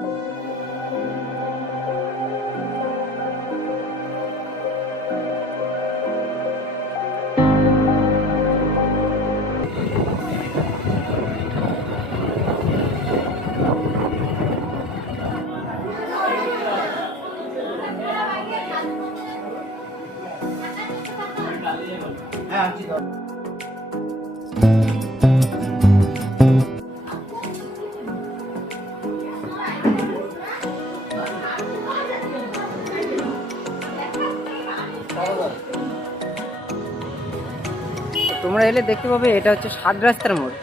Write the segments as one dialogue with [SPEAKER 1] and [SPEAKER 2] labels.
[SPEAKER 1] you তোমরা এলে দেখতে পাবে এটা হচ্ছে সাত রাস্তার মোড়।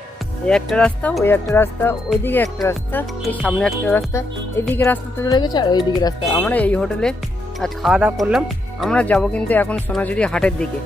[SPEAKER 1] এই একটা রাস্তা, ওই একটা রাস্তা, ওইদিকে একটা রাস্তা, এই সামনে একটা রাস্তা, এইদিকে রাস্তা চলে গেছে আর ওইদিকে রাস্তা। আমরা এই হোটেলে খাওয়া দাওয়া করলাম। আমরা যাব কিন্তু এখন সোনাঝুরি হাটের দিকে।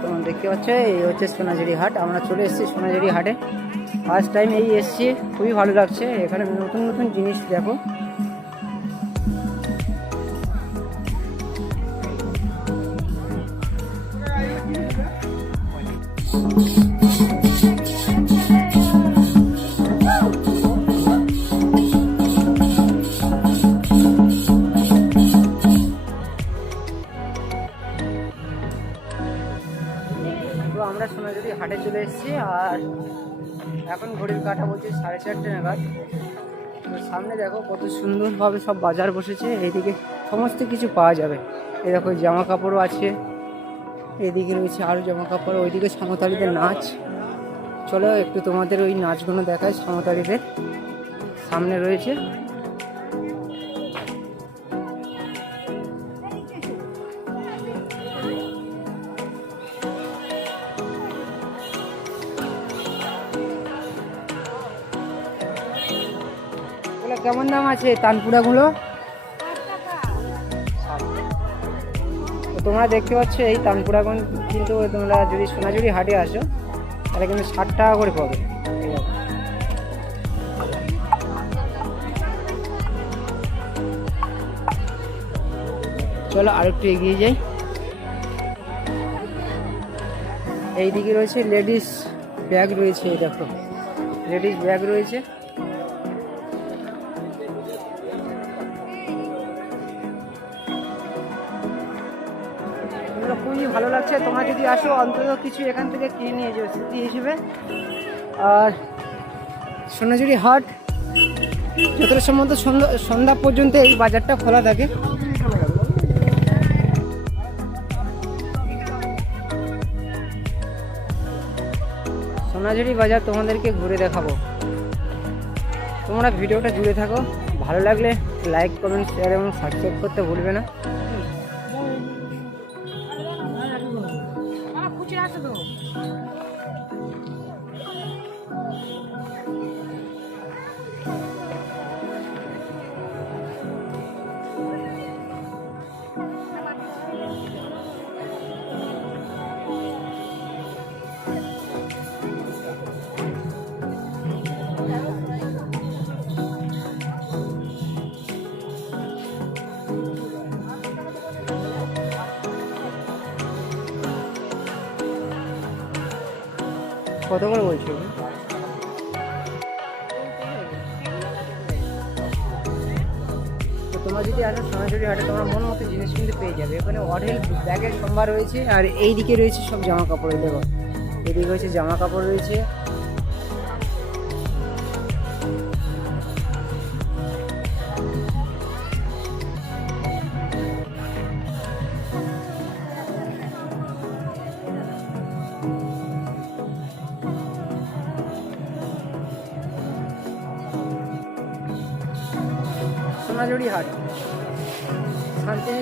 [SPEAKER 1] তোমরা দেখতে পাচ্ছ, এই হচ্ছে সোনাঝুরি হাট। আমরা চলে এসেছি সোনাঝুরি হাটে। ফার্স্ট টাইম এই এসেছি, খুবই ভালো লাগছে। এখানে নতুন নতুন জিনিস দেখো। আর এখন ঘড়ির কাটা বলছে সাড়ে চারটে নাগাদ। সামনে দেখো কত সুন্দরভাবে সব বাজার বসেছে, এইদিকে সমস্ত কিছু পাওয়া যাবে। এই দেখো জামা কাপড়ও আছে এদিকে রয়েছে আরও জামা কাপড় ওইদিকে সাঁওতালিদের নাচ। চলো একটু তোমাদের ওই নাচগুলো দেখায় সাঁওতালিদের সামনে রয়েছে। কেমন দাম আছে? তানপুরাগুলো তোমরা দেখতে পাচ্ছ এই তানপুরাগুন কিন্তু তোমরা যদি সোনাঝুরি হাটে আসো, তাহলে কিন্তু ষাট টাকা করে পাবে। চলো আরেকটু এগিয়ে যাই। এইদিকে রয়েছে লেডিস ব্যাগ রয়েছে, এই দেখো। লেডিস ব্যাগ রয়েছে। ভালো তোমরা যদি আসো, অন্তত কিছু এখান থেকে কিনে নিয়ে যাবে স্মৃতি হিসেবে। আর সোনাঝুরি হাট, যতটা সম্ভবত সন্ধ্যা পর্যন্ত এই বাজারটা খোলা থাকে। সোনাঝুরি বাজার তোমাদেরকে ঘুরে দেখাবো। তোমরা ভিডিওটা জুড়ে থাকো। ভালো লাগলে লাইক কমেন্ট শেয়ার এবং সাবস্ক্রাইব করতে ভুলবে না। কত করে বলছো তোমরা যদি আসো সোনাঝুরি হাটে তোমরা মন মতো জিনিস কিন্তু পেয়ে যাবে। এখানে অঢেল ব্যাগের সম্ভার রয়েছে, আর এইদিকে রয়েছে সব জামা কাপড়ের দেখো। এদিকে রয়েছে জামা কাপড় রয়েছে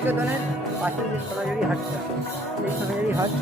[SPEAKER 1] শান্তিনিকেতনের পাশে যে সোনাঝুরি হাটটা সেই সোনাঝুরি হাট।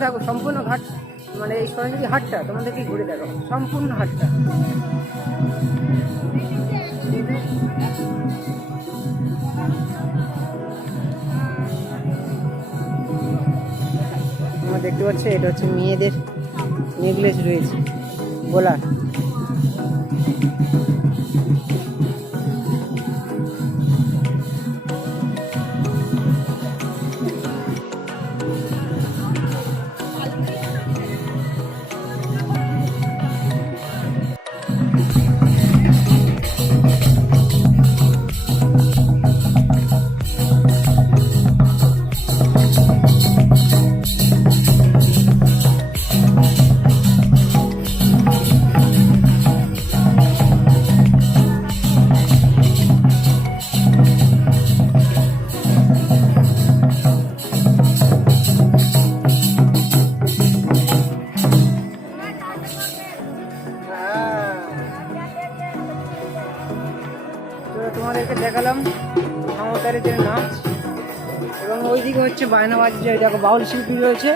[SPEAKER 1] দেখতে সম্পূর্ণ ঘাট মানে এই সোনাঝুরি হাটটা তোমাদেরকে ঘুরে দেখো সম্পূর্ণ হাটটা দেখতে পাচ্ছ, এটা হচ্ছে মেয়েদের নেকলেস রয়েছে, গোলার। ক্ষমতারিদের নাচ। এবং ওইদিকে হচ্ছে বায়নাবাজি দেখো বাউল শিল্পী রয়েছে।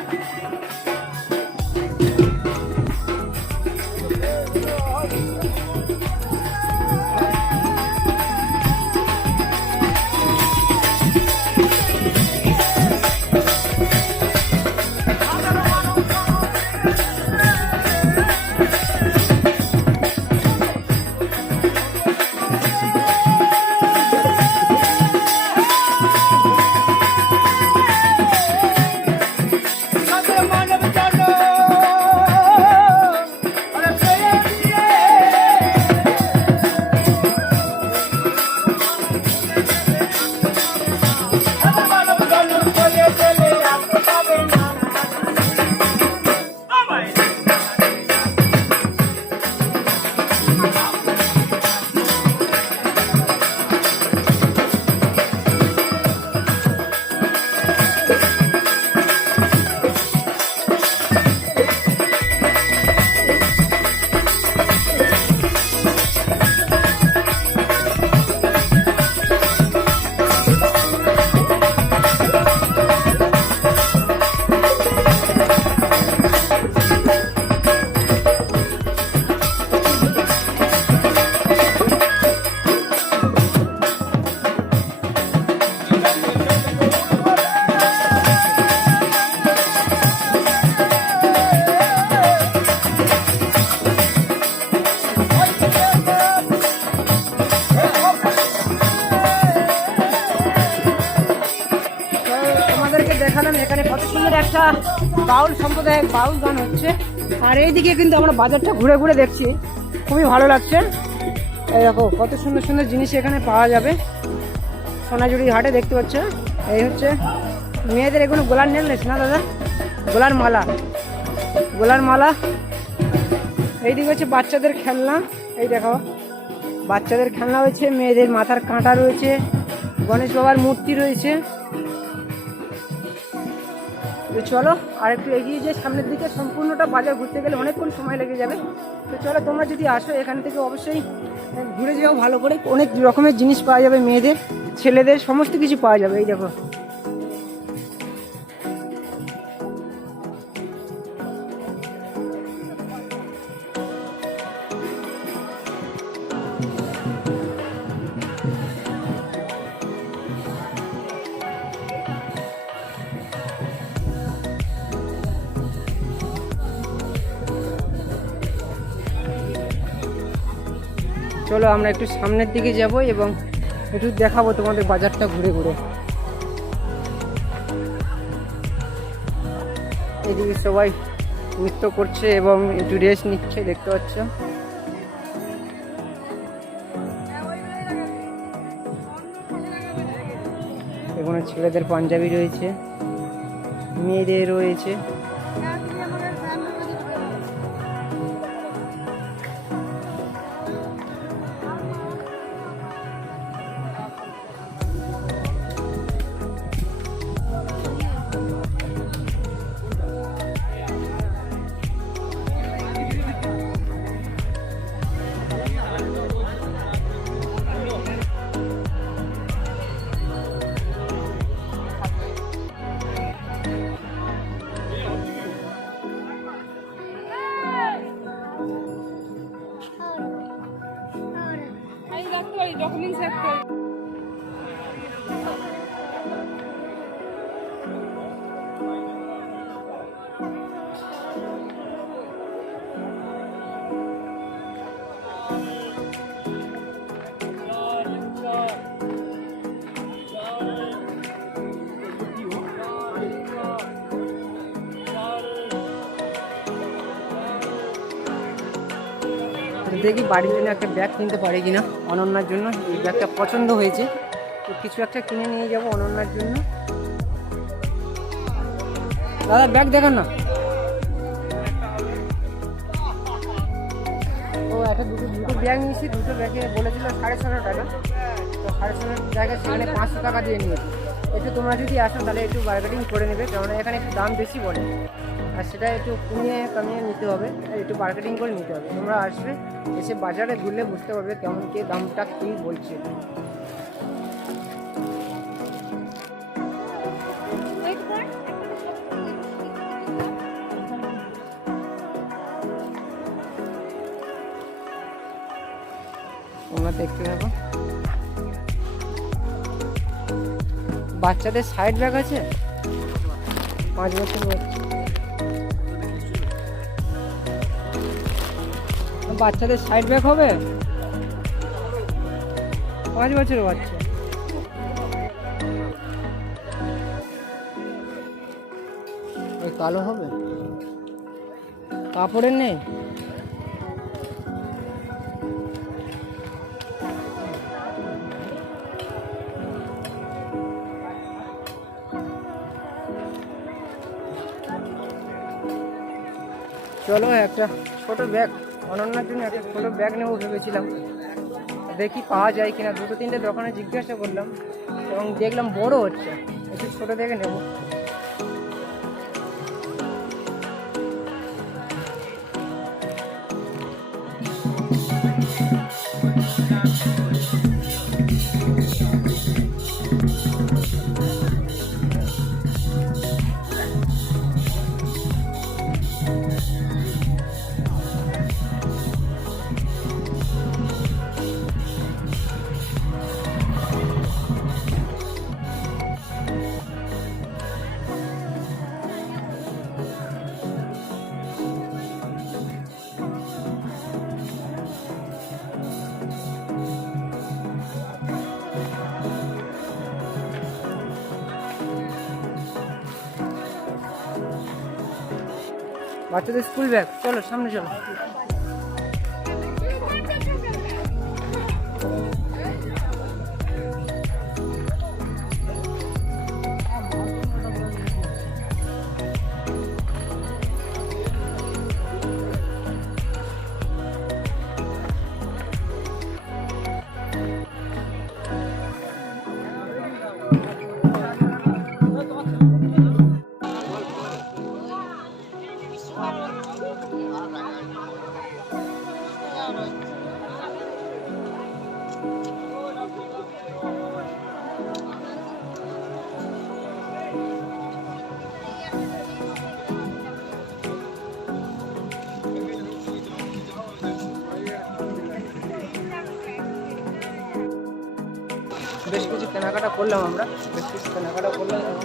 [SPEAKER 1] একটা বাউল সম্প্রদায়ের বাউল গান হচ্ছে। আর এইদিকে কিন্তু আমরা বাজারটা ঘুরে ঘুরে দেখছি। খুবই ভালো লাগছে। এই দেখো, কত সুন্দর সুন্দর জিনিস এখানে পাওয়া যাবে। সোনাঝুরি হাটে দেখতে পাচ্ছ। এই হচ্ছে মেয়েদের এগুলো গোলার নেকলেস না দাদা? গোলার মালা। গোলার মালা। এইদিকে হচ্ছে বাচ্চাদের খেলনা। এই দেখো, বাচ্চাদের খেলনা রয়েছে, মেয়েদের মাথার কাঁটা রয়েছে, গণেশ বাবার মূর্তি রয়েছে। তো চলো আর একটু এগিয়ে যে সামনের দিকে। সম্পূর্ণটা বাজার ঘুরতে গেলে অনেকক্ষণ সময় লেগে যাবে। তো চলো তোমরা যদি আসো এখান থেকে অবশ্যই ঘুরে যাও ভালো করে। অনেক রকমের জিনিস পাওয়া যাবে মেয়েদের, ছেলেদের, সমস্ত কিছু পাওয়া যাবে, এই দেখো। চলো আমরা একটু সামনের দিকে যাব এবং একটু দেখাবো তোমাদের বাজারটা ঘুরে ঘুরে। এদিকে সবাই নৃত্য করছে এবং একটু রেস্ট নিচ্ছে, দেখতে পাচ্ছ। এখানে ছেলেদের পাঞ্জাবি রয়েছে, মেয়েদের রয়েছে। দেখি বাড়ির জন্য একটা ব্যাগ কিনতে পারি কিনা অনন্যার জন্য, এই ব্যাগটা পছন্দ হয়েছে। তো কিছু একটা কিনে নিয়ে যাব অনন্যার জন্য। দাদা, ব্যাগ দেখান না। ও, একটা দুটো দুটো ব্যাগ নিয়েছি, দুটো ব্যাগে বলেছিল সাড়ে ছশো টাকা। তো সাড়ে ছশো জায়গায় সেখানে পাঁচশো টাকা দিয়ে নিয়েছি। একটু তোমরা যদি আসো, তাহলে একটু বার্গেটিং করে নেবে, কেননা এখানে একটু দাম বেশি বলে। আর সেটা একটু কমিয়ে কমিয়ে নিতে হবে, আর একটু বার্গেটিং করে নিতে হবে। তোমরা আসবে, এসে বাজারে ঘুরলে বুঝতে পারবে কেমন কে দামটা কী বলছে। বাচ্চাদের সাইড ব্যাগ আছে? পাঁচ বছর বাচ্চা বাচ্চাদের সাইড ব্যাগ হবে? পাঁচ বছরের বাচ্চা। ওই কালো হবে? কাপড়ের নেই? চলো একটা ছোট ব্যাগ অনন্যার জন্য একটা ছোট ব্যাগ নেব ভেবেছিলাম। দেখি পাওয়া যায় কিনা। দুটো তিনটে দোকানে জিজ্ঞাসা করলাম এবং দেখলাম বড় হচ্ছে। একটু ছোটো দেখে নেব। বাচ্চাদের স্কুল ব্যাগ। চলো সামনে চলো। কেনাকাটা করলাম আমরা। বেশ কিছু কেনাকাটা করলাম এবং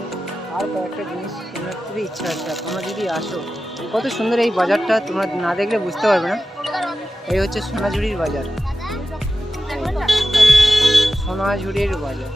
[SPEAKER 1] আর কয়েকটা জিনিস কেনার খুবই ইচ্ছা আছে। তোমরা যদি আসো, কত সুন্দর এই বাজারটা, তোমরা না দেখলে বুঝতে পারবে না। এই হচ্ছে সোনাঝুরির বাজার। সোনাঝুরির বাজার।